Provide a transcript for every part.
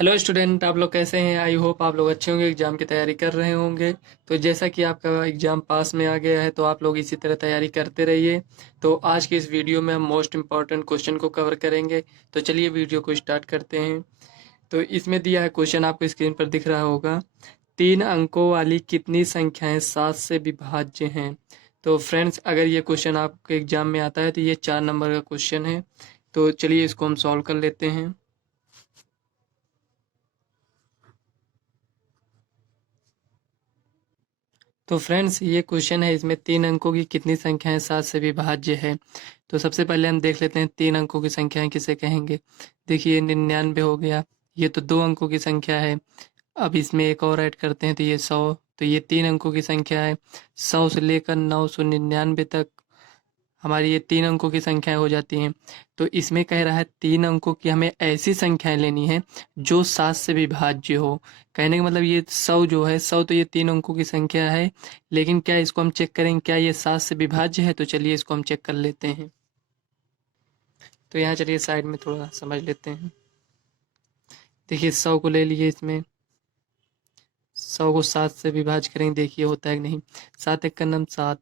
Hello student, आप लोग कैसे हैं? आई होप आप लोग अच्छे होंगे, एग्जाम की तैयारी कर रहे होंगे। तो जैसा कि आपका एग्जाम पास में आ गया है तो आप लोग इसी तरह तैयारी करते रहिए। तो आज की इस वीडियो में हम मोस्ट इम्पॉर्टेंट क्वेश्चन को कवर करेंगे। तो चलिए वीडियो को स्टार्ट करते हैं। तो इसमें दिया है क्वेश्चन, आपको स्क्रीन पर दिख रहा होगा। 3 अंकों वाली कितनी संख्याएं 7 से विभाज्य हैं? तो फ्रेंड्स, अगर ये क्वेश्चन आपके एग्जाम में आता है तो ये 4 नंबर का क्वेश्चन है। तो चलिए इसको हम सॉल्व कर लेते हैं। तो फ्रेंड्स, ये क्वेश्चन है, इसमें 3 अंकों की कितनी संख्याएं 7 से विभाज्य है। तो सबसे पहले हम देख लेते हैं 3 अंकों की संख्याएं किसे कहेंगे। देखिए 99 हो गया, ये तो 2 अंकों की संख्या है। अब इसमें एक और ऐड करते हैं तो ये 100। तो ये 3 अंकों की संख्या है। 100 से लेकर 999 तक हमारी ये 3 अंकों की संख्याएं हो जाती हैं। तो इसमें कह रहा है 3 अंकों की हमें ऐसी संख्याएं लेनी है जो 7 से विभाज्य हो। कहने का मतलब ये 100 जो है, 100 तो ये 3 अंकों की संख्या है, लेकिन क्या इसको हम चेक करेंगे क्या ये 7 से विभाज्य है? तो चलिए इसको हम चेक कर लेते हैं। तो यहाँ चलिए साइड में थोड़ा समझ लेते हैं। देखिए 100 को ले लिए, इसमें 100 को 7 से विभाज्य करेंगे, देखिए होता है कि नहीं। 7 एक का नम 7,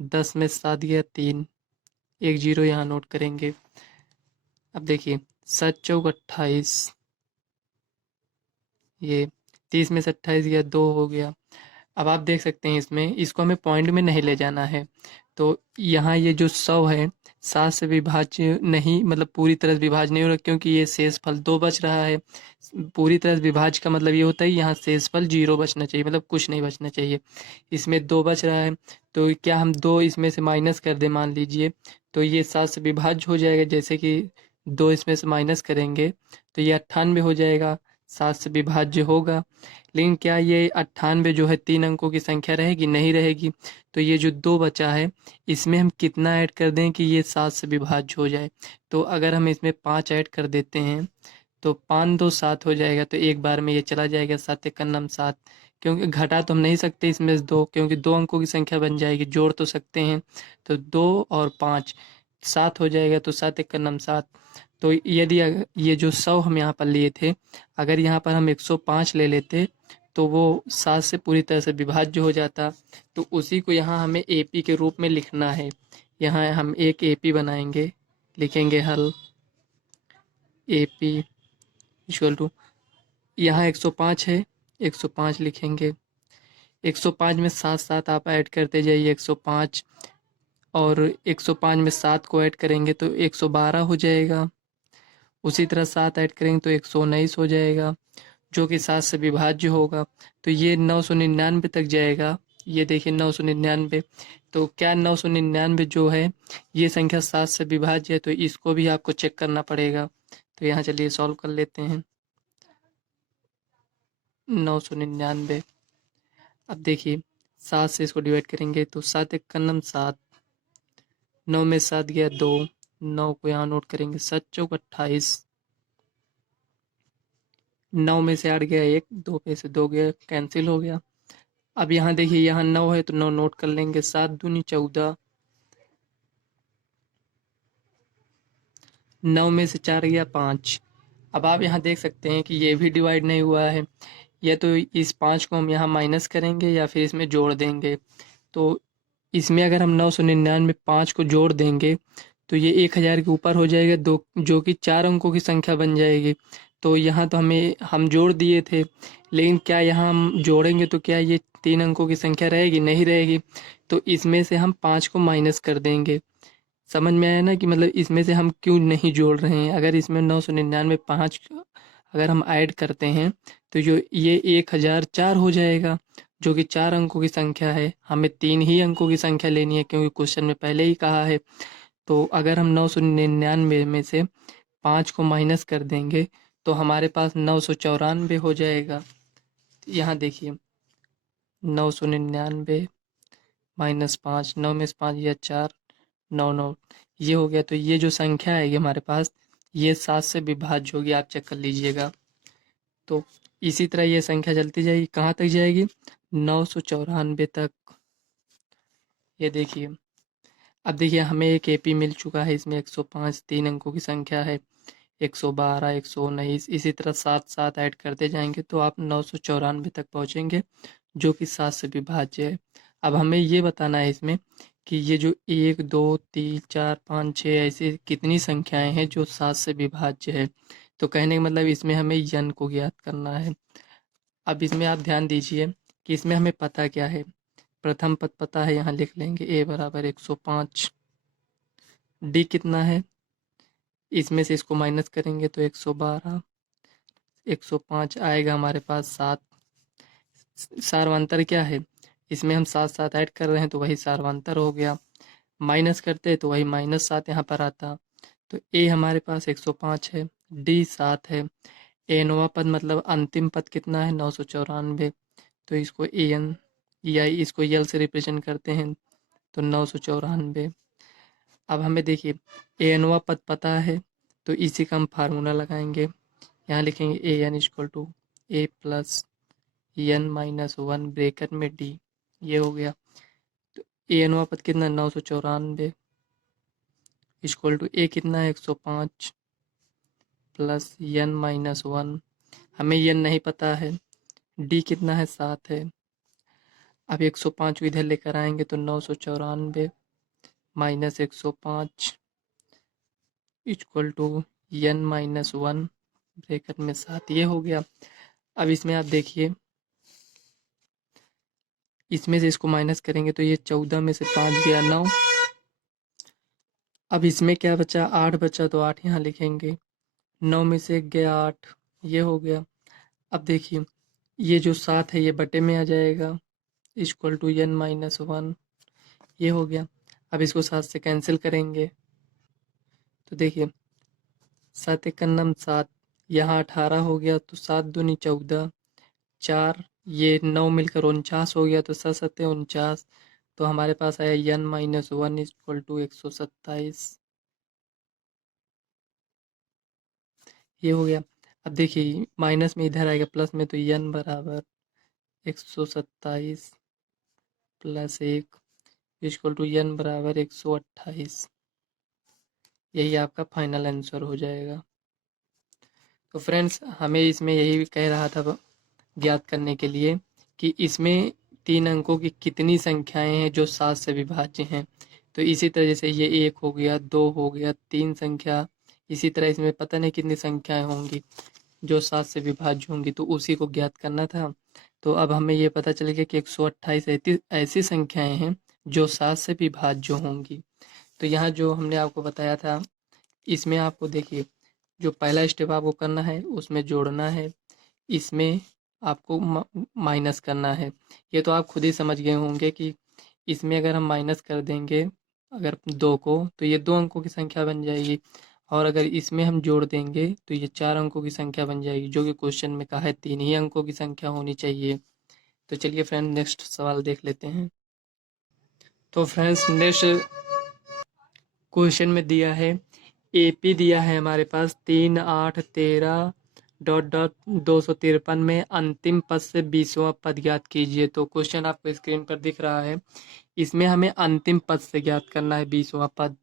10 में 7 गया 3, एक जीरो यहाँ नोट करेंगे। अब देखिए 7 चौक 28, ये 30 में से 28 गया 2 हो गया। अब आप देख सकते हैं इसमें, इसको हमें पॉइंट में नहीं ले जाना है। तो यहाँ ये जो 100 है 7 से विभाज्य नहीं, मतलब पूरी तरह से विभाज्य नहीं हो रहा, क्योंकि ये शेष फल 2 बच रहा है। पूरी तरह से विभाज्य का मतलब ये होता है यहाँ शेष फल 0 बचना चाहिए, मतलब कुछ नहीं बचना चाहिए। इसमें 2 बच रहा है, तो क्या हम 2 इसमें से माइनस कर दें मान लीजिए, तो ये 7 से विभाज्य हो जाएगा। जैसे कि 2 इसमें से माइनस करेंगे तो ये 98 हो जाएगा, 7 से विभाज्य होगा। लेकिन क्या ये 98 जो है 3 अंकों की संख्या रहेगी? नहीं रहेगी। तो ये जो 2 बचा है, इसमें हम कितना ऐड कर दें कि ये 7 से विभाज्य हो जाए? तो अगर हम इसमें 5 ऐड कर देते हैं तो 5 2 7 हो जाएगा। तो एक बार में ये चला जाएगा, 7 एक का नम 7। क्योंकि घटा तो हम नहीं सकते इसमें से 2, क्योंकि 2 अंकों की संख्या बन जाएगी, जोड़ तो सकते हैं। तो 2 और 5 7 हो जाएगा, तो 7 एक का नम 7। तो यदि ये जो 100 हम यहाँ पर लिए थे, अगर यहाँ पर हम 105 ले लेते तो वो 7 से पूरी तरह से विभाज्य हो जाता। तो उसी को यहाँ हमें एपी के रूप में लिखना है। यहाँ हम एक एपी बनाएंगे, लिखेंगे हल एपी इक्वल टू, यहाँ 105 है, 105 लिखेंगे। 105 में 7 7 आप ऐड करते जाइए, 105 और 105 में 7 को ऐड करेंगे तो 112 हो जाएगा। उसी तरह 7 ऐड करेंगे तो 119 हो जाएगा, जो कि 7 से विभाज्य होगा। तो ये 999 तक जाएगा। ये देखिए 999। तो क्या 999 जो है ये संख्या 7 से विभाज्य है? तो इसको भी आपको चेक करना पड़ेगा। तो यहाँ चलिए सॉल्व कर लेते हैं। 999, अब देखिए 7 से इसको डिवाइड करेंगे तो 7 एक का नम 7, 9 में 7 गया 2, 9 को यहाँ नोट करेंगे। 7 चौक 28, 9 में से 8 गया 1, 2 में से 2 गया, कैंसिल हो गया। अब यहाँ देखिए यहाँ 9 है तो 9 नोट कर लेंगे। 7 दूनी 14, 9 में से 4 गया 5। अब आप यहाँ देख सकते हैं कि ये भी डिवाइड नहीं हुआ है। या तो इस 5 को हम यहाँ माइनस करेंगे या फिर इसमें जोड़ देंगे। तो इसमें अगर हम 999 5 को जोड़ देंगे तो ये 1000 के ऊपर हो जाएगा, दो जो कि 4 अंकों की संख्या बन जाएगी। तो यहाँ तो हम जोड़ दिए थे, लेकिन क्या यहाँ हम जोड़ेंगे तो क्या ये 3 अंकों की संख्या रहेगी? नहीं रहेगी। तो इसमें से हम 5 को माइनस कर देंगे। समझ में आया ना कि मतलब इसमें से हम क्यों नहीं जोड़ रहे हैं। अगर इसमें 999 5 अगर हम ऐड करते हैं तो जो ये 1004 हो जाएगा, जो कि 4 अंकों की संख्या है। हमें 3 ही अंकों की संख्या लेनी है, क्योंकि क्वेश्चन में पहले ही कहा है। तो अगर हम 999 में से 5 को माइनस कर देंगे तो हमारे पास 994 हो जाएगा। यहाँ देखिए 999 -5, 9 में से 5 या 4, 9 9, ये हो गया। तो ये जो संख्या है ये हमारे पास, ये 7 से विभाज्य होगी, आप चेक कर लीजिएगा। तो इसी तरह ये संख्या चलती जाएगी, कहाँ तक जाएगी? 994 तक। ये देखिए, अब देखिए हमें एक एपी मिल चुका है, इसमें 105 3 अंकों की संख्या है। 112, 119, इसी तरह 7 ऐड करते जाएंगे तो आप 994 तक पहुँचेंगे, जो कि 7 से विभाज्य है। अब हमें ये बताना है इसमें कि ये जो 1, 2, 3, 4, 5, 6 ऐसी कितनी संख्याएं हैं जो 7 से विभाज्य है। तो कहने का मतलब इसमें हमें यन को ज्ञात करना है। अब इसमें आप ध्यान दीजिए कि इसमें हमें पता क्या है। प्रथम पद पता है, यहाँ लिख लेंगे a बराबर 105। d कितना है, इसमें से इसको माइनस करेंगे तो 112, 105 आएगा हमारे पास 7। सार्वंतर क्या है, इसमें हम 7 ऐड कर रहे हैं तो वही सार्वंतर हो गया। माइनस करते तो वही -7 यहाँ पर आता। तो a हमारे पास 105 है, d 7 है, nवा पद मतलब अंतिम पद कितना है 994। तो इसको an या इसको यल से रिप्रेजेंट करते हैं तो 994। अब हमें देखिए anवा पद पता है तो इसी का हम फार्मूला लगाएंगे। यहाँ लिखेंगे an equal to a plus n-1 bracket में d, ये हो गया। तो anवा पद कितना 994 इक्वल टू a कितना है 105 प्लस n-1, हमें n नहीं पता है, d कितना है 7 है। अब 105 को इधर लेकर आएंगे तो 994 minus 105 equal to n-1 bracket में 7, ये हो गया। अब इसमें आप देखिए, इसमें से इसको माइनस करेंगे तो ये 14 में से 5 गया 9। अब इसमें क्या बचा, 8 बचा तो 8 यहाँ लिखेंगे, 9 में से 1 गया 8, ये हो गया। अब देखिए ये जो 7 है ये बटे में आ जाएगा इक्वल टू n-1, ये हो गया। अब इसको 7 से कैंसिल करेंगे तो देखिए 7 एक का नम 7, यहाँ 18 हो गया तो 7 दूनी 14, 4 ये 9 मिलकर 49 हो गया तो 7 सत्ते 49। तो हमारे पास आया n-1 इक्वल टू 127, ये हो गया। अब देखिए माइनस में इधर आएगा प्लस में तो n बराबर 127 प्लस 1 इक्वल टू n बराबर 128, यही आपका फाइनल आंसर हो जाएगा। तो फ्रेंड्स हमें इसमें यही कह रहा था ज्ञात करने के लिए कि इसमें 3 अंकों की कितनी संख्याएं हैं जो 7 से विभाज्य हैं। तो इसी तरह जैसे ये 1 हो गया, 2 हो गया, 3 संख्या, इसी तरह इसमें पता नहीं कितनी संख्याएं होंगी जो 7 से विभाज्य होंगी, तो उसी को ज्ञात करना था। तो अब हमें ये पता चल गया कि 128 ऐसी संख्याएं हैं जो 7 से विभाज्य होंगी। तो यहाँ जो हमने आपको बताया था, इसमें आपको देखिए जो पहला स्टेप आपको करना है उसमें जोड़ना है, इसमें आपको माइनस करना है। ये तो आप खुद ही समझ गए होंगे कि इसमें अगर हम माइनस कर देंगे अगर 2 को तो ये 2 अंकों की संख्या बन जाएगी, और अगर इसमें हम जोड़ देंगे तो ये 4 अंकों की संख्या बन जाएगी, जो कि क्वेश्चन में कहा है 3 ही अंकों की संख्या होनी चाहिए। तो चलिए फ्रेंड नेक्स्ट सवाल देख लेते हैं। तो फ्रेंड्स नेक्स्ट क्वेश्चन में दिया है एपी दिया है हमारे पास 3, 8, 13 डॉट डॉट 253 में अंतिम पद से 20वां पद ज्ञात कीजिए। तो क्वेश्चन आपको स्क्रीन पर दिख रहा है, इसमें हमें अंतिम पद से ज्ञात करना है 20वां पद।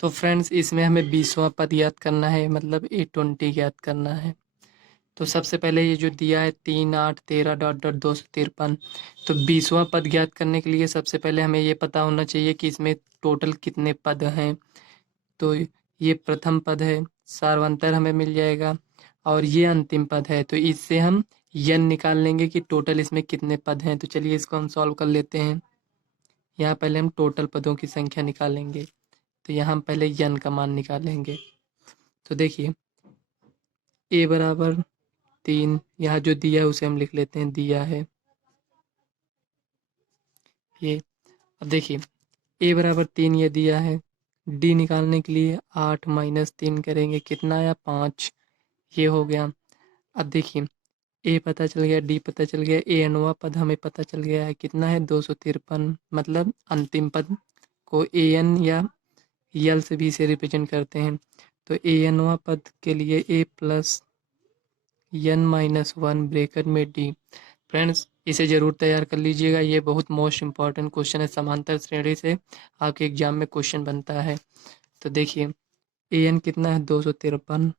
तो फ्रेंड्स इसमें हमें 20वां पद ज्ञात करना है, मतलब A20 ज्ञात करना है। तो सबसे पहले ये जो दिया है 3, 8, 13 डॉट डॉट 253, तो 20वां पद ज्ञात करने के लिए सबसे पहले हमें ये पता होना चाहिए कि इसमें टोटल कितने पद हैं। तो ये प्रथम पद है, सार्वंतर हमें मिल जाएगा, और ये अंतिम पद है। तो इससे हम यन निकाल लेंगे कि टोटल इसमें कितने पद हैं। तो चलिए इसको हम सॉल्व कर लेते हैं। यहाँ पहले हम टोटल पदों की संख्या निकालेंगे, तो यहाँ हम पहले यन का मान निकालेंगे। तो देखिए a बराबर 3, यहाँ जो दिया है उसे हम लिख लेते हैं, दिया है ये। अब देखिए a बराबर 3 ये दिया है, d निकालने के लिए 8 माइनस 3 करेंगे, कितना आया 5, ये हो गया। अब देखिए a पता चल गया, d पता चल गया, anवा पद हमें पता चल गया है, कितना है 253, मतलब अंतिम पद को an या यल से भी इसे रिप्रेजेंट करते हैं। तो anवा पद के लिए a प्लस n-1 ब्रैकेट में d। फ्रेंड्स इसे ज़रूर तैयार कर लीजिएगा, ये बहुत मोस्ट इंपॉर्टेंट क्वेश्चन है, समांतर श्रेणी से आपके एग्जाम में क्वेश्चन बनता है। तो देखिए ए एन कितना है 253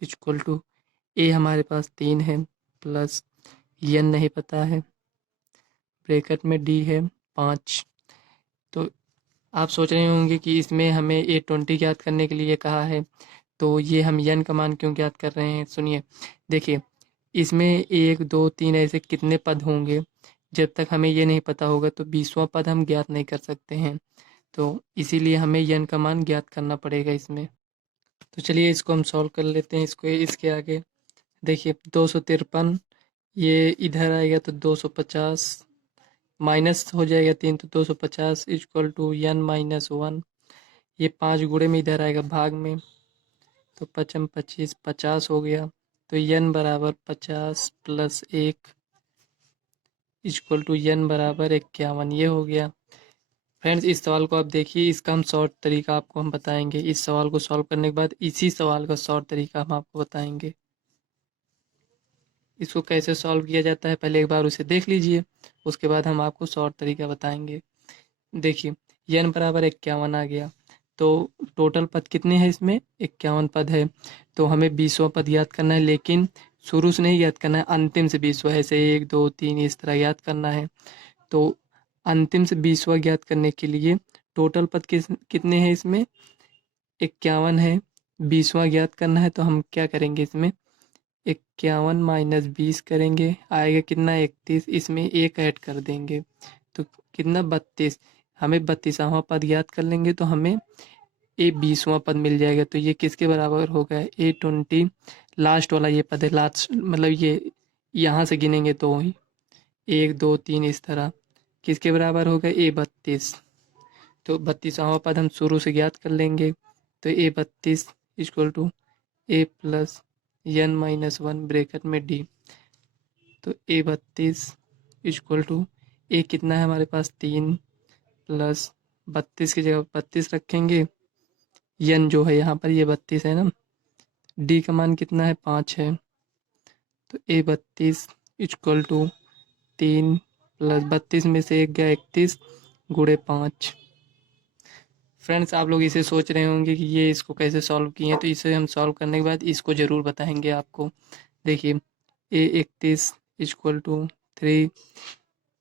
इक्वल टू ए हमारे पास 3 है प्लस एन नहीं पता है, ब्रैकेट में डी है 5। तो आप सोच रहे होंगे कि इसमें हमें A20 ज्ञात करने के लिए कहा है, तो ये हम यन का मान क्यों ज्ञात कर रहे हैं, सुनिए। देखिए, इसमें 1 2 3 ऐसे कितने पद होंगे, जब तक हमें ये नहीं पता होगा तो 20वां पद हम ज्ञात नहीं कर सकते हैं। तो इसीलिए हमें यन का मान ज्ञात करना पड़ेगा इसमें। तो चलिए इसको हम सॉल्व कर लेते हैं। इसको इसके आगे देखिए 253, ये इधर आएगा तो 250, माइनस हो जाएगा 3 तो 250 इक्वल टू एन माइनस 1। ये 5 गुणे में इधर आएगा भाग में, तो 5 25 50 हो गया। तो एन बराबर 50 प्लस 1 इक्वल टू एन बराबर 51, ये हो गया। फ्रेंड्स, इस सवाल को आप देखिए, इसका हम शॉर्ट तरीका आपको हम बताएंगे। इस सवाल को सॉल्व करने के बाद इसी सवाल का शॉर्ट तरीका हम आपको बताएंगे। इसको कैसे सॉल्व किया जाता है पहले एक बार उसे देख लीजिए, उसके बाद हम आपको शॉर्ट तरीका बताएंगे। देखिए, एन बराबर 51 आ गया, तो टोटल पद कितने हैं इसमें, 51 पद है। तो हमें 20वां पद याद करना है, लेकिन शुरू से नहीं याद करना है, अंतिम से 20वां, ऐसे 1 2 3 इस तरह याद करना है। तो अंतिम से 20वां ज्ञात करने के लिए टोटल पद कितने हैं इसमें, 51 है। 20वां ज्ञात करना है तो हम क्या करेंगे, इसमें 51 माइनस 20 करेंगे, आएगा कितना 31, इसमें एक ऐड कर देंगे तो कितना 32। हमें 32वां पद याद कर लेंगे तो हमें ए 20वां पद मिल जाएगा। तो ये किसके बराबर होगा, A20 लास्ट वाला ये पद है, लास्ट मतलब ये यहाँ से गिनेंगे तो 1 2 3 इस तरह, किसके बराबर होगा A32। तो 32वां पद हम शुरू से ज्ञात कर लेंगे, तो A32 equal to a plus n minus 1 bracket में डी। तो A32 इक्वल टू ए कितना है हमारे पास 3 प्लस 32 की जगह 32 रखेंगे, एन जो है यहाँ पर ये 32 है ना, डी का मान कितना है 5 है। तो A32 इक्वल टू 3 प्लस 32 में से एक गया 31 गुणे 5। फ्रेंड्स, आप लोग इसे सोच रहे होंगे कि ये इसको कैसे सॉल्व किए हैं, तो इसे हम सॉल्व करने के बाद इसको ज़रूर बताएंगे आपको। देखिए, A31 इक्वल टू 3,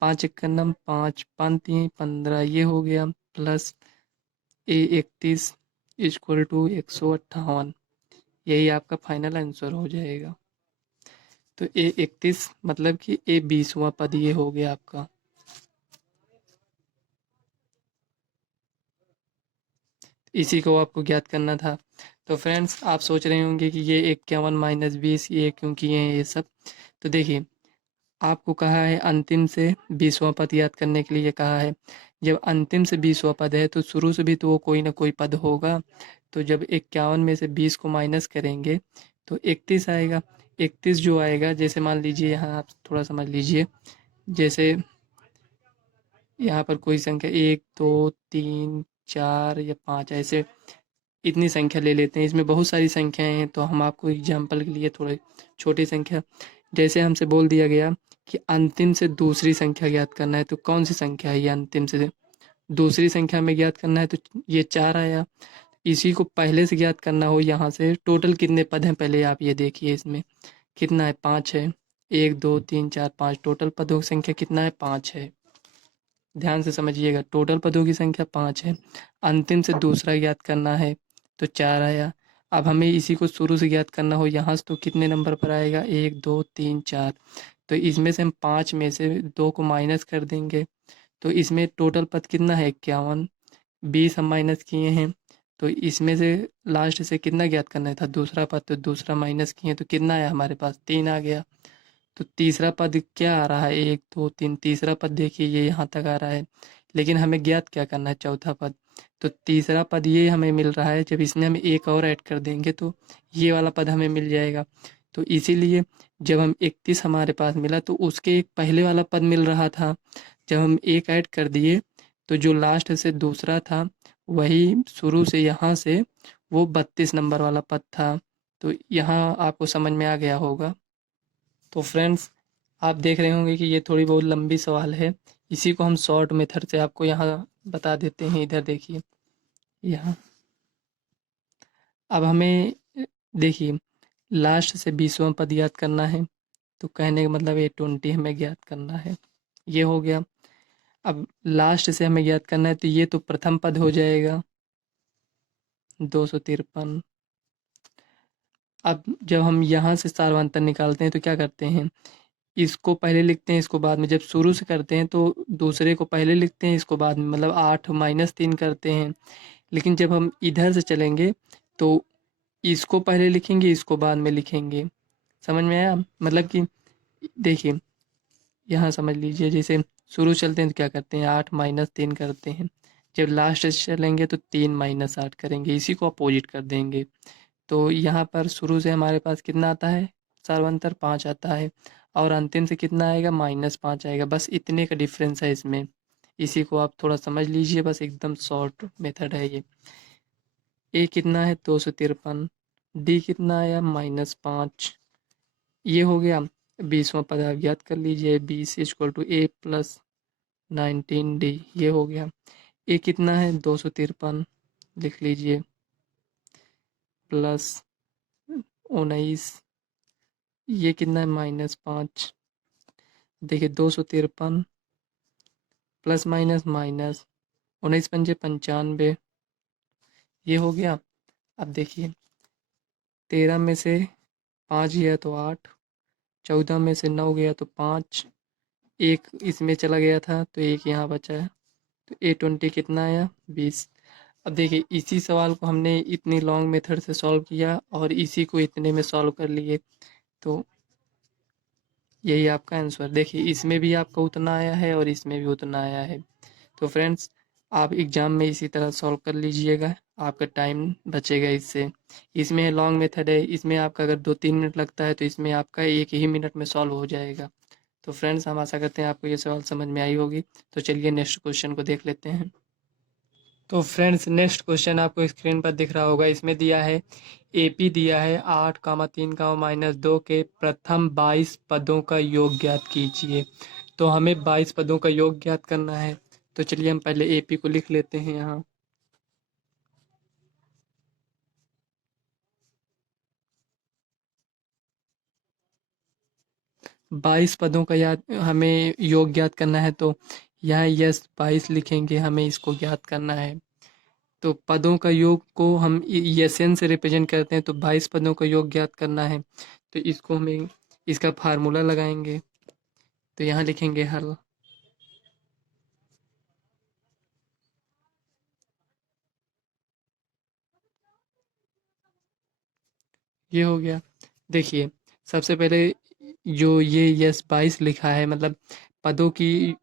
5 एक नम 5 5 3 15 ये हो गया, प्लस A31 इक्वल टू 158, यही आपका फाइनल आंसर हो जाएगा। तो A31 मतलब कि A20वां पद ये हो गया आपका। इसी को आपको ज्ञात करना था। तो फ्रेंड्स, आप सोच रहे होंगे कि ये 51 माइनस 20 ये क्यों किए हैं ये सब। तो देखिए, आपको कहा है अंतिम से 20वां पद याद करने के लिए कहा है। जब अंतिम से 20वां पद है तो शुरू से भी तो वो कोई ना कोई पद होगा। तो जब 51 में से 20 को माइनस करेंगे तो 31 आएगा। 31 जो आएगा, जैसे मान लीजिए यहाँ आप थोड़ा समझ लीजिए, जैसे यहाँ पर कोई संख्या 1 2 3 4 या 5 ऐसे इतनी संख्या ले लेते हैं। इसमें बहुत सारी संख्याएं हैं, तो हम आपको एग्जाम्पल के लिए थोड़े छोटी संख्या, जैसे हमसे बोल दिया गया कि अंतिम से दूसरी संख्या ज्ञात करना है, तो कौन सी संख्या है ये अंतिम से दूसरी संख्या में ज्ञात करना है, तो ये 4 आया। इसी को पहले से ज्ञात करना हो, यहाँ से टोटल कितने पद हैं पहले आप ये देखिए, इसमें कितना है 5 है, 1 2 3 4 5, टोटल पदों की संख्या कितना है 5 है। ध्यान से समझिएगा, टोटल पदों की संख्या 5 है, अंतिम से दूसरा ज्ञात करना है तो 4 आया। अब हमें इसी को शुरू से ज्ञात करना हो, यहाँ से तो कितने नंबर पर आएगा 1 2 3 4, तो इसमें से हम 5 में से 2 को माइनस कर देंगे, तो इसमें टोटल पद कितना है 51, 20 हम माइनस किए हैं, तो इसमें से लास्ट से कितना ज्ञात करना था दूसरा पद, तो दूसरा माइनस किए तो कितना आया हमारे पास 3 आ गया। तो तीसरा पद क्या आ रहा है 1 2 3, तीसरा पद देखिए ये यहाँ तक आ रहा है, लेकिन हमें ज्ञात क्या करना है चौथा पद। तो तीसरा पद ये हमें मिल रहा है, जब इसमें हम एक और ऐड कर देंगे तो ये वाला पद हमें मिल जाएगा। तो इसीलिए जब हम 31 हमारे पास मिला तो उसके एक पहले वाला पद मिल रहा था, जब हम एक ऐड कर दिए तो जो लास्ट से दूसरा था वही शुरू से यहाँ से वो 32 नंबर वाला पद था। तो यहाँ आपको समझ में आ गया होगा। तो फ्रेंड्स, आप देख रहे होंगे कि ये थोड़ी बहुत लंबी सवाल है, इसी को हम शॉर्ट मेथड से आपको यहाँ बता देते हैं। इधर देखिए, यहाँ अब हमें देखिए लास्ट से 20वां पद याद करना है, तो कहने का मतलब ये 20 हमें ज्ञात करना है। ये हो गया। अब लास्ट से हमें ज्ञात करना है, तो ये तो प्रथम पद हो जाएगा 253। अब जब हम यहाँ से सार्वंतर निकालते हैं तो क्या करते हैं, इसको पहले लिखते हैं, इसको बाद में। जब शुरू से करते हैं तो दूसरे को पहले लिखते हैं, इसको बाद में, मतलब 8 - 3 करते हैं। लेकिन जब हम इधर से चलेंगे तो इसको पहले लिखेंगे, इसको बाद में लिखेंगे। समझ में आया? मतलब कि देखिए यहाँ समझ लीजिए, जैसे शुरू चलते हैं तो क्या करते हैं, 8 - 3 करते हैं। जब लास्ट से चलेंगे तो 3 - 8 करेंगे, इसी को अपोजिट कर देंगे। तो यहाँ पर शुरू से हमारे पास कितना आता है, सार्वंतर 5 आता है, और अंतिम से कितना आएगा, -5 आएगा। बस इतने का डिफरेंस है इसमें। इसी को आप थोड़ा समझ लीजिए, बस एकदम शॉर्ट मेथड है ये। ए कितना है, 253। डी कितना आया, -5। ये हो गया। 20वां पद आप याद कर लीजिए, 20 इक्वल टू A + 19D। ये हो गया। ए कितना है, 253 लिख लीजिए, प्लस 19। ये कितना है, -5। देखिए 253 प्लस माइनस माइनस, 19×5 = 95। ये हो गया। अब देखिए 13 में से 5 गया तो 8, 14 में से 9 गया तो 5, एक इसमें चला गया था तो एक यहाँ बचा है। तो A20 कितना आया, 20। अब देखिए इसी सवाल को हमने इतनी लॉन्ग मेथड से सॉल्व किया और इसी को इतने में सॉल्व कर लिए, तो यही आपका आंसर। देखिए इसमें भी आपका उतना आया है और इसमें भी उतना आया है। तो फ्रेंड्स आप एग्ज़ाम में इसी तरह सॉल्व कर लीजिएगा, आपका टाइम बचेगा इससे। इसमें लॉन्ग मेथड है, इसमें आपका अगर 2-3 मिनट लगता है तो इसमें आपका 1 ही मिनट में सॉल्व हो जाएगा। तो फ्रेंड्स हम आशा करते हैं आपको ये सवाल समझ में आई होगी। तो चलिए नेक्स्ट क्वेश्चन को देख लेते हैं। तो फ्रेंड्स नेक्स्ट क्वेश्चन आपको स्क्रीन पर दिख रहा होगा। इसमें दिया है एपी दिया है 8, 3, -2 के प्रथम 22 पदों का योग ज्ञात कीजिए। तो हमें 22 पदों का योग ज्ञात करना है। तो चलिए हम पहले एपी को लिख लेते हैं यहाँ। बाईस पदों का याद हमें योग ज्ञात करना है, तो यहाँ यस 22 लिखेंगे, हमें इसको ज्ञात करना है। तो पदों का योग को हम यसन से रिप्रेजेंट करते हैं, तो 22 पदों का योग ज्ञात करना है। तो इसको हमें इसका फार्मूला लगाएंगे, तो यहाँ लिखेंगे हल। ये हो गया। देखिए सबसे पहले जो ये यस 22 लिखा है, मतलब पदों की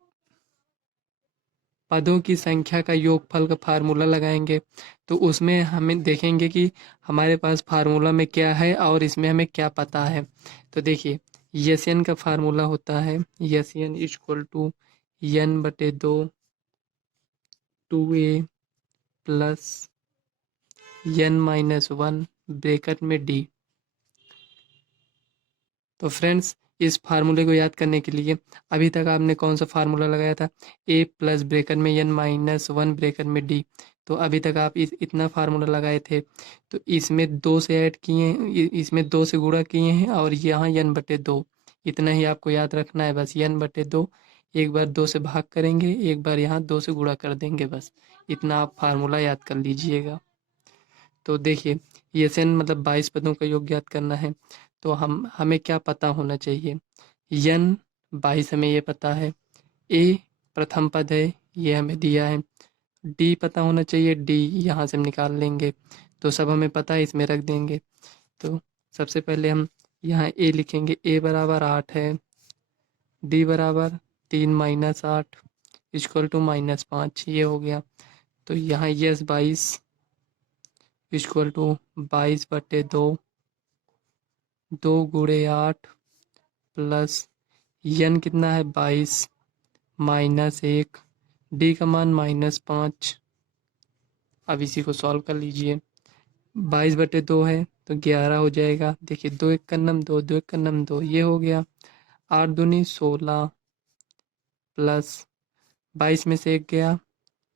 पदों की संख्या का योगफल का फार्मूला लगाएंगे। तो उसमें हमें देखेंगे कि हमारे पास फार्मूला में क्या है और इसमें हमें क्या पता है। तो देखिए यस का फार्मूला होता है S equal to n/2 2a plus n-1 bracket में d। तो फ्रेंड्स इस फार्मूले को याद करने के लिए अभी तक आपने कौन सा फार्मूला लगाया था, a प्लस ब्रैकेट में n-1 ब्रैकेट में d। तो अभी तक आप इतना फार्मूला लगाए थे, तो इसमें 2 से ऐड किए हैं, इसमें 2 से गुणा किए हैं, और यहाँ n/2। इतना ही आपको याद रखना है बस, n/2। एक बार 2 से भाग करेंगे, एक बार यहाँ 2 से गुणा कर देंगे, बस इतना आप फार्मूला याद कर लीजिएगा। तो देखिए यसन मतलब 22 पदों का योग ज्ञात करना है, तो हमें क्या पता होना चाहिए। यन 22 हमें ये पता है, ए प्रथम पद है ये हमें दिया है, डी पता होना चाहिए, डी यहाँ से हम निकाल लेंगे। तो सब हमें पता है, इसमें रख देंगे। तो सबसे पहले हम यहाँ ए लिखेंगे, ए बराबर 8 है, डी बराबर 3 - 8 इक्वल टू -5। ये हो गया। तो यहाँ यस 22 इक्वल टू 22/2, 2 × 8 प्लस यन कितना है 22 -1, डी का मान -5। अब इसी को सॉल्व कर लीजिए। 22/2 है तो 11 हो जाएगा। देखिए 2 × 1 = 2, 2 × 1 = 2, ये हो गया। 8 दूनी 16 प्लस 22 में से 1 गया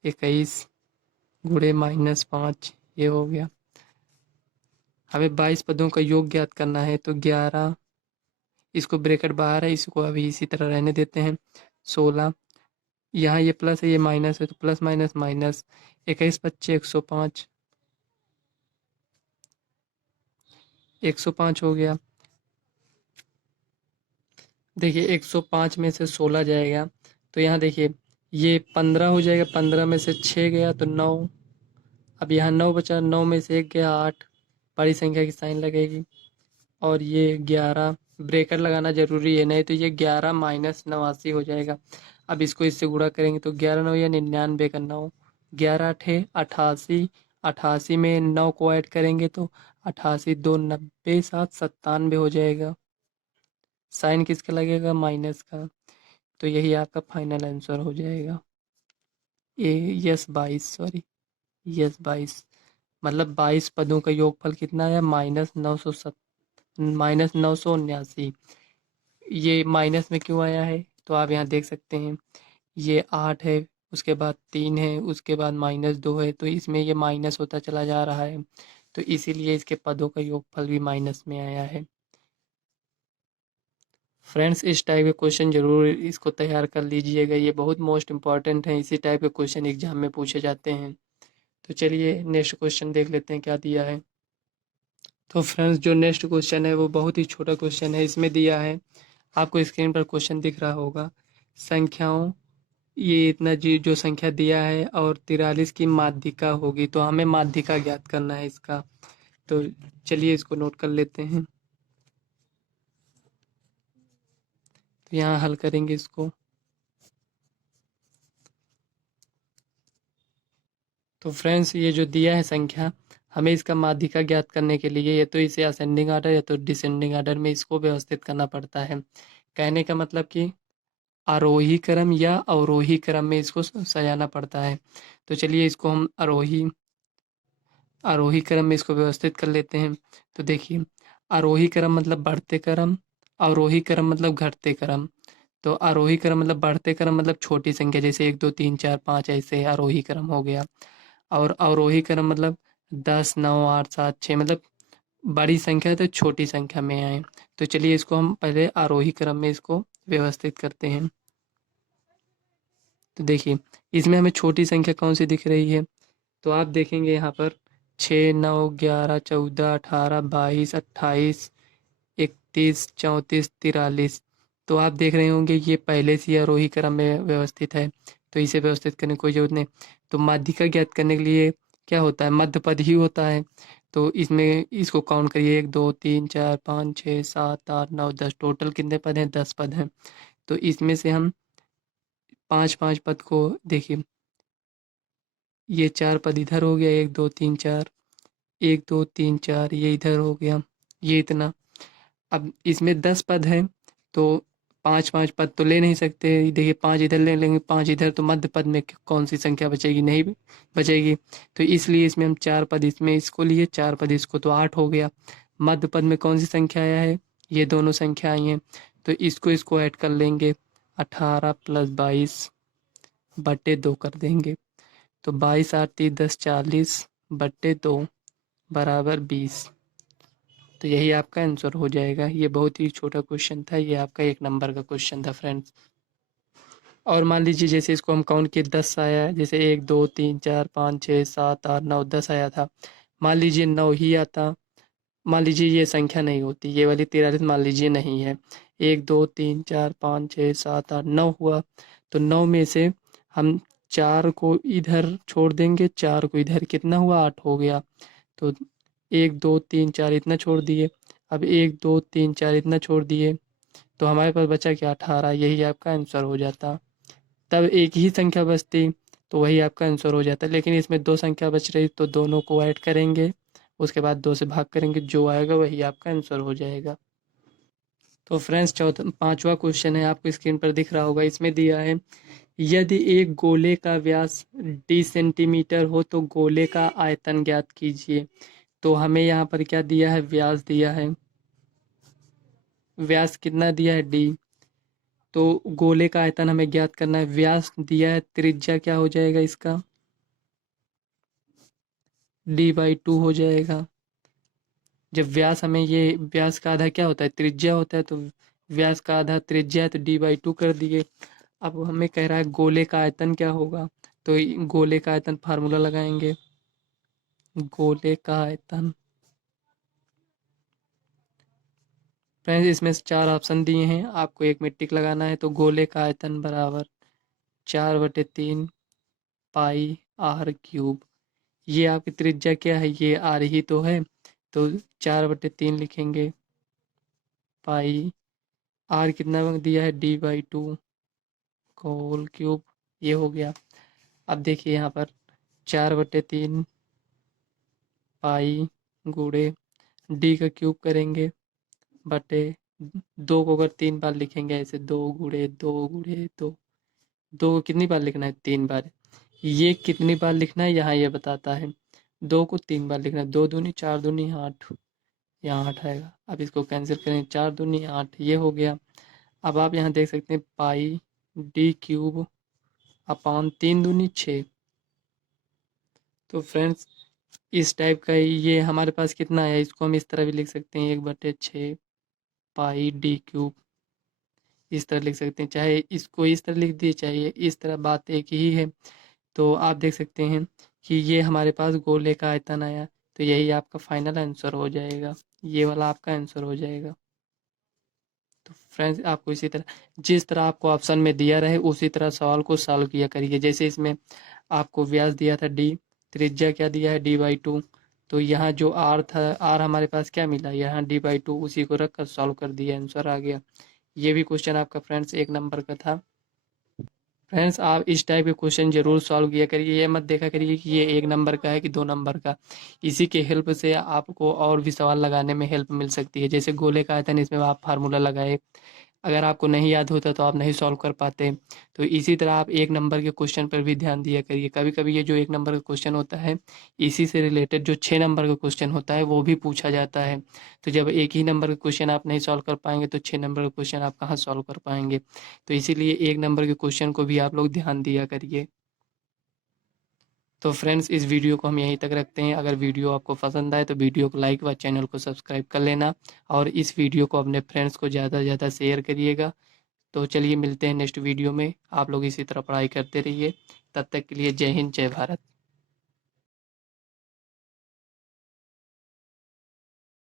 21 × -5, ये हो गया। हमें 22 पदों का योग ज्ञात करना है, तो 11, इसको ब्रैकेट बाहर है, इसको अभी इसी तरह रहने देते हैं। 16, यहाँ ये प्लस है ये माइनस है, तो प्लस माइनस माइनस, 21 पच्चे 105, 105 हो गया। देखिए 105 में से 16 जाएगा, तो यहाँ देखिए ये 15 हो जाएगा, 15 में से 6 गया तो 9, अब यहाँ 9 बचा, 9 में से 1 गया 8, बड़ी संख्या की साइन लगेगी। और ये 11, ब्रेकर लगाना जरूरी है, नहीं तो ये 11 माइनस 89 हो जाएगा। अब इसको इससे गुणा करेंगे तो 11 9 या 99 का 9, 11 अठे 88, 88 में 9 को ऐड करेंगे तो 88 2 90 7 97 हो जाएगा। साइन किसका लगेगा? माइनस का। तो यही आपका फाइनल आंसर हो जाएगा। ए यस 22, सॉरी यस 22, मतलब 22 पदों का योगफल कितना है? -979। ये माइनस में क्यों आया है तो आप यहाँ देख सकते हैं, ये 8 है, उसके बाद 3 है, उसके बाद -2 है, तो इसमें ये माइनस होता चला जा रहा है, तो इसीलिए इसके पदों का योगफल भी माइनस में आया है। फ्रेंड्स, इस टाइप के क्वेश्चन जरूर इसको तैयार कर लीजिएगा, ये बहुत मोस्ट इम्पॉर्टेंट है, इसी टाइप के क्वेश्चन एग्जाम में पूछे जाते हैं। तो चलिए नेक्स्ट क्वेश्चन देख लेते हैं क्या दिया है। तो फ्रेंड्स, जो नेक्स्ट क्वेश्चन है वो बहुत ही छोटा क्वेश्चन है। इसमें दिया है, आपको स्क्रीन पर क्वेश्चन दिख रहा होगा, संख्याओं, ये इतना जी जो संख्या दिया है और 43 की माध्यिका होगी, तो हमें माध्यिका ज्ञात करना है इसका। तो चलिए इसको नोट कर लेते हैं। तो यहाँ हल करेंगे इसको। तो फ्रेंड्स, ये जो दिया है संख्या, हमें इसका माध्यिका ज्ञात करने के लिए या तो इसे असेंडिंग ऑर्डर या तो डिसेंडिंग ऑर्डर में इसको व्यवस्थित करना पड़ता है। कहने का मतलब कि आरोही क्रम या अवरोही क्रम में इसको सजाना पड़ता है। तो चलिए इसको हम आरोही आरोही क्रम में इसको व्यवस्थित कर लेते हैं। तो देखिए, आरोही क्रम मतलब बढ़ते क्रम, अवरोही क्रम मतलब घटते क्रम। तो आरोही क्रम मतलब बढ़ते क्रम मतलब छोटी संख्या, जैसे 1 2 3 4 5, ऐसे आरोही क्रम हो गया। और अवरोही क्रम मतलब 10 9 8 7 6, मतलब बड़ी संख्या तो छोटी संख्या में आए। तो चलिए इसको हम पहले आरोही क्रम में इसको व्यवस्थित करते हैं। तो देखिए, इसमें हमें छोटी संख्या कौन सी दिख रही है? तो आप देखेंगे यहाँ पर 6 9 11 14 18 22 28 31 34 43। तो आप देख रहे होंगे ये पहले से ही आरोही क्रम में व्यवस्थित है, तो इसे व्यवस्थित करने की कोई जरूरत नहीं। तो माध्यिका ज्ञात करने के लिए क्या होता है? मध्य पद ही होता है। तो इसमें इसको काउंट करिए, 1 2 3 4 5 6 7 8 9 10, टोटल कितने पद हैं? 10 पद हैं। तो इसमें से हम 5 5 पद को देखिए, ये 4 पद इधर हो गया, 1 2 3 4, 1 2 3 4, ये इधर हो गया, ये इतना। अब इसमें 10 पद हैं, तो 5 5 पद तो ले नहीं सकते, देखिए 5 इधर ले लेंगे, 5 इधर, तो मध्य पद में कौन सी संख्या बचेगी? नहीं बचेगी। तो इसलिए इसमें हम 4 पद इसमें इसको लिए, 4 पद इसको, तो 8 हो गया। मध्य पद में कौन सी संख्या आया है? ये दोनों संख्या आई हैं, तो इसको इसको ऐड कर लेंगे, 18 + 22 बटे 2 कर देंगे। तो 22 8 3 10 40 बटे 2 बराबर 20। तो यही आपका आंसर हो जाएगा। ये बहुत ही छोटा क्वेश्चन था, ये आपका 1 नंबर का क्वेश्चन था फ्रेंड्स। और मान लीजिए जैसे इसको हम काउंट किए, 10 आया है, जैसे 1 2 3 4 5 6 7 8 9 10 आया था। मान लीजिए 9 ही आता, मान लीजिए ये संख्या नहीं होती, ये वाली 43 मान लीजिए नहीं है, 1 2 3 4 5 6 7 8 9 हुआ, तो 9 में से हम 4 को इधर छोड़ देंगे, 4 को इधर, कितना हुआ? 8 हो गया। तो 1 2 3 4 इतना छोड़ दिए, अब 1 2 3 4 इतना छोड़ दिए, तो हमारे पास बचा क्या? 18। यही आपका आंसर हो जाता। तब एक ही संख्या बचती, तो वही आपका आंसर हो जाता, लेकिन इसमें 2 संख्या बच रही, तो दोनों को ऐड करेंगे, उसके बाद 2 से भाग करेंगे, जो आएगा वही आपका आंसर हो जाएगा। तो फ्रेंड्स, चौथा 5वां क्वेश्चन है, आपको स्क्रीन पर दिख रहा होगा, इसमें दिया है, यदि एक गोले का व्यास d सेंटीमीटर हो तो गोले का आयतन ज्ञात कीजिए। तो हमें यहाँ पर क्या दिया है? व्यास दिया है, व्यास कितना दिया है? d। तो गोले का आयतन हमें ज्ञात करना है, व्यास दिया है, त्रिज्या क्या हो जाएगा इसका? d/2 हो जाएगा। जब व्यास हमें ये व्यास का आधा क्या होता है, त्रिज्या होता है, तो व्यास का आधा त्रिज्या है तो d/2 कर दिए। अब हमें कह रहा है गोले का आयतन क्या होगा, तो गोले का आयतन फार्मूला लगाएंगे। गोले का आयतन, फ्रेंड्स इसमें से 4 ऑप्शन दिए हैं, आपको एक में टिक लगाना है। तो गोले का आयतन बराबर 4/3 पाई आर क्यूब। ये आपकी त्रिज्या क्या है, ये आर ही तो है, तो 4/3 लिखेंगे पाई, आर कितना दिया है d/2 होल क्यूब, ये हो गया। अब देखिए यहाँ पर 4/3 पाई गुणे डी का क्यूब करेंगे बटे 2 को अगर 3 बार लिखेंगे ऐसे, 2 गुणे 2 2 को कितनी बार लिखना है, 3 बार। ये कितनी बार लिखना है यहाँ ये बताता है, 2 को 3 बार लिखना है। 2 दूनी 4 दूनी 8, यहाँ 8 आएगा। अब इसको कैंसिल करें, 4 दूनी 8, ये हो गया। अब आप यहाँ देख सकते हैं पाई डी क्यूब अपान 3 दूनी 6। तो फ्रेंड्स इस टाइप का ये हमारे पास कितना है, इसको हम इस तरह भी लिख सकते हैं, 1/6 पाई डी क्यूब, इस तरह लिख सकते हैं। चाहे इसको इस तरह लिख दिए, चाहे इस तरह, बात एक ही है। तो आप देख सकते हैं कि ये हमारे पास गोले का आयतन आया, तो यही आपका फाइनल आंसर हो जाएगा, ये वाला आपका आंसर हो जाएगा। तो फ्रेंड्स आपको इसी तरह, जिस तरह आपको ऑप्शन में दिया रहे उसी तरह सवाल को सॉल्व किया करिए। जैसे इसमें आपको व्यास दिया था d, त्रिज्या क्या दिया है d/2, तो यहाँ जो r था, r हमारे पास क्या मिला, यहाँ d/2, उसी को रख कर सॉल्व कर दिया, आंसर आ गया। ये भी क्वेश्चन आपका फ्रेंड्स 1 नंबर का था। फ्रेंड्स आप इस टाइप के क्वेश्चन जरूर सॉल्व किया करिए, ये मत देखा करिए कि ये 1 नंबर का है कि 2 नंबर का। इसी के हेल्प से आपको और भी सवाल लगाने में हेल्प मिल सकती है। जैसे गोले का आयतन, इसमें आप फार्मूला लगाए, अगर आपको नहीं याद होता तो आप नहीं सॉल्व कर पाते। तो इसी तरह आप 1 नंबर के क्वेश्चन पर भी ध्यान दिया करिए। कभी कभी ये जो 1 नंबर का क्वेश्चन होता है, इसी से रिलेटेड जो 6 नंबर का क्वेश्चन होता है वो भी पूछा जाता है। तो जब एक ही नंबर का क्वेश्चन आप नहीं सॉल्व कर पाएंगे तो 6 नंबर का क्वेश्चन आप कहाँ सॉल्व कर पाएंगे। तो इसीलिए 1 नंबर के क्वेश्चन को भी आप लोग ध्यान दिया करिए। तो फ्रेंड्स इस वीडियो को हम यहीं तक रखते हैं। अगर वीडियो आपको पसंद आए तो वीडियो को लाइक व चैनल को सब्सक्राइब कर लेना, और इस वीडियो को अपने फ्रेंड्स को ज़्यादा से ज़्यादा शेयर करिएगा। तो चलिए मिलते हैं नेक्स्ट वीडियो में, आप लोग इसी तरह पढ़ाई करते रहिए। तब तक के लिए जय हिंद जय भारत।